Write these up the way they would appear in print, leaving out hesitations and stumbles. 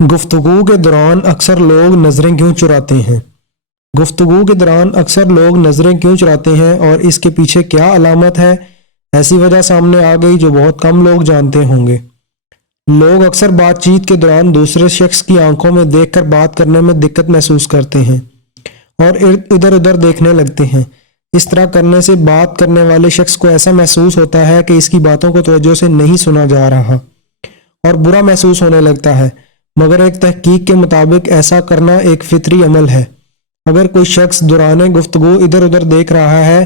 गुफ्तगू के दौरान अक्सर लोग नजरें क्यों चुराते हैं? गुफ्तगू के दौरान अक्सर लोग नजरें क्यों चुराते हैं और इसके पीछे क्या अलामत है? ऐसी वजह सामने आ गई जो बहुत कम लोग जानते होंगे। लोग अक्सर बातचीत के दौरान दूसरे शख्स की आंखों में देखकर बात करने में दिक्कत महसूस करते हैं और इधर उधर देखने लगते हैं। इस तरह करने से बात करने वाले शख्स को ऐसा महसूस होता है कि इसकी बातों को तवज्जो से नहीं सुना जा रहा और बुरा महसूस होने लगता है। मगर एक तहकीक के मुताबिक ऐसा करना एक फितरी अमल है। अगर कोई शख्स दौरान गुफ्तगू इधर उधर देख रहा है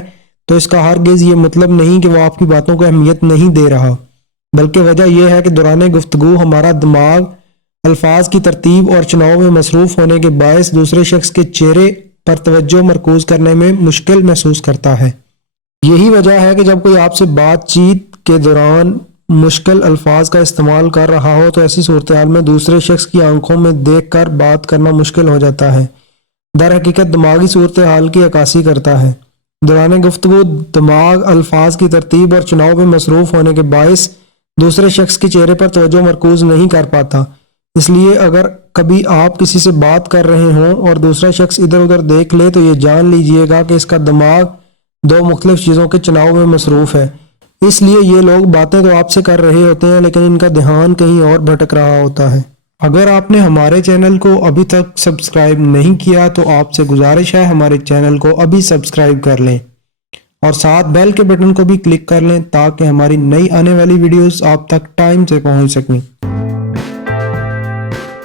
तो इसका हरगिज़ ये मतलब नहीं कि वो आपकी बातों को अहमियत नहीं दे रहा, बल्कि वजह यह है कि दौरान गुफ्तगू हमारा दिमाग अल्फाज की तरतीब और चुनाव में मसरूफ़ होने के बायस दूसरे शख्स के चेहरे पर तवज्जो मरकूज करने में मुश्किल महसूस करता है। यही वजह है कि जब कोई आपसे बातचीत के दौरान मुश्किल अल्फाज का इस्तेमाल कर रहा हो तो ऐसी सूरत हाल में दूसरे शख्स की आंखों में देखकर बात करना मुश्किल हो जाता है। दर हकीकत दिमागी सूरत हाल की अक्कासी करता है। दौरान गुफ्तगू दिमाग अल्फाज की तरतीब और चुनाव में मसरूफ़ होने के बायस दूसरे शख्स के चेहरे पर तवज्जो मरकूज नहीं कर पाता। इसलिए अगर कभी आप किसी से बात कर रहे हों और दूसरा शख्स इधर उधर देख ले तो ये जान लीजिएगा कि इसका दिमाग दो मुख्तलिफ चीज़ों के चुनाव में मसरूफ़ है। इसलिए ये लोग बातें तो आपसे कर रहे होते हैं लेकिन इनका ध्यान कहीं और भटक रहा होता है। अगर आपने हमारे चैनल को अभी तक सब्सक्राइब नहीं किया तो आपसे गुजारिश है हमारे चैनल को अभी सब्सक्राइब कर लें और साथ बेल के बटन को भी क्लिक कर लें ताकि हमारी नई आने वाली वीडियोस आप तक टाइम से पहुंच सकें।